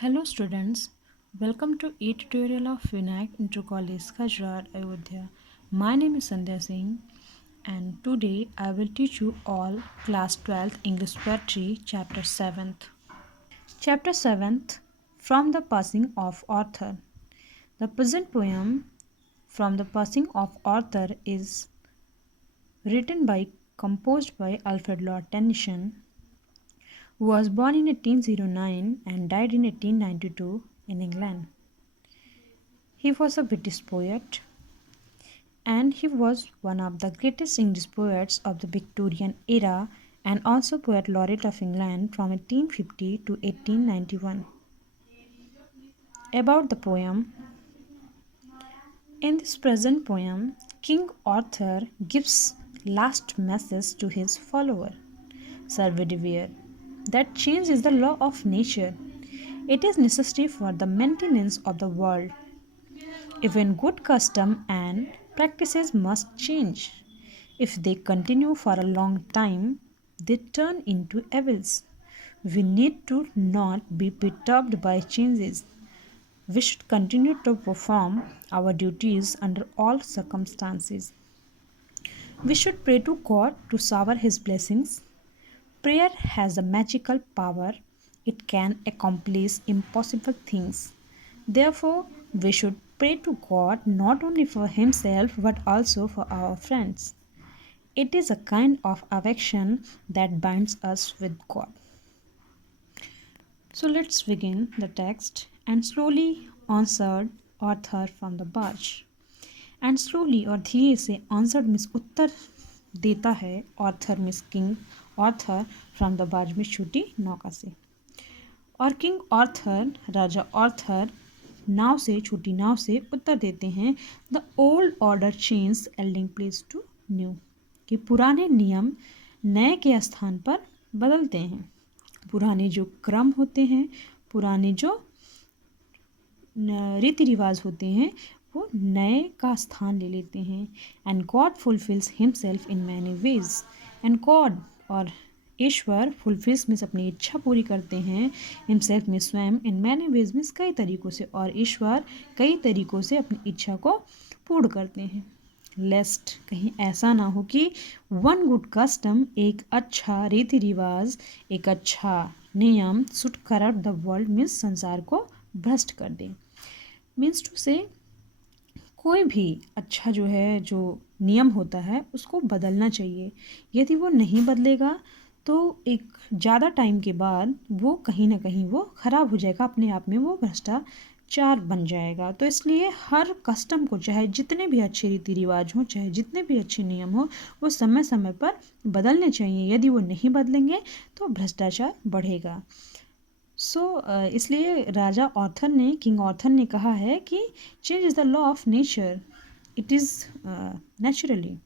Hello students, welcome to e-tutorial of VIC Inter College Khajrar, Ayodhya. My name is Sandhya Singh and today I will teach you all class 12th English Poetry chapter 7th. Chapter 7th, From the Passing of Author. The present poem From the Passing of Author is written by composed by Alfred Lord Tennyson, who was born in 1809 and died in 1892 in England. He was a British poet and he was one of the greatest English poets of the Victorian era and also Poet Laureate of England from 1850 to 1891. About the poem. In this present poem, King Arthur gives last message to his follower, Sir Bedivere, that change is the law of nature. It is necessary for the maintenance of the world. Even good custom and practices must change. If they continue for a long time, they turn into evils. We need to not be perturbed by changes. We should continue to perform our duties under all circumstances. We should pray to God to shower His blessings. Prayer has a magical power. It can accomplish impossible things. Therefore, we should pray to God not only for Himself but also for our friends. It is a kind of affection that binds us with God. So let's begin the text. And slowly answered Arthur from the barge. And slowly और धीरे से answered means उत्तर देता है Arthur means king Arthur from the barge में छोटी नौका से और किंग ऑर्थर राजा ऑर्थर नाव से छोटी नाव से उत्तर देते हैं the old order change yielding place to new कि पुराने नियम नए के स्थान पर बदलते हैं पुराने जो क्रम होते हैं पुराने जो रीति रिवाज होते हैं वो नए का स्थान ले लेते हैं and God fulfils himself in many ways and God और ईश्वर फुलफिल्स मीन्स अपनी इच्छा पूरी करते हैं हिमसेल्फ में स्वयं इन मैनी वेज मीन्स कई तरीक़ों से और ईश्वर कई तरीक़ों से अपनी इच्छा को पूर्ण करते हैं लेस्ट कहीं ऐसा ना हो कि वन गुड कस्टम एक अच्छा रीति रिवाज एक अच्छा नियम should corrupt the world means संसार को भ्रष्ट कर दे मीन्स टू से कोई भी अच्छा जो है जो नियम होता है उसको बदलना चाहिए यदि वो नहीं बदलेगा तो एक ज़्यादा टाइम के बाद वो कहीं ना कहीं वो ख़राब हो जाएगा अपने आप में वो भ्रष्टाचार बन जाएगा तो इसलिए हर कस्टम को चाहे जितने भी अच्छे रीति रिवाज हों चाहे जितने भी अच्छे नियम हो वो समय समय पर बदलने चाहिए यदि वो नहीं बदलेंगे तो भ्रष्टाचार बढ़ेगा इसलिए राजा ऑर्थर ने किंग ऑर्थर ने कहा है कि change is the law of nature it is naturally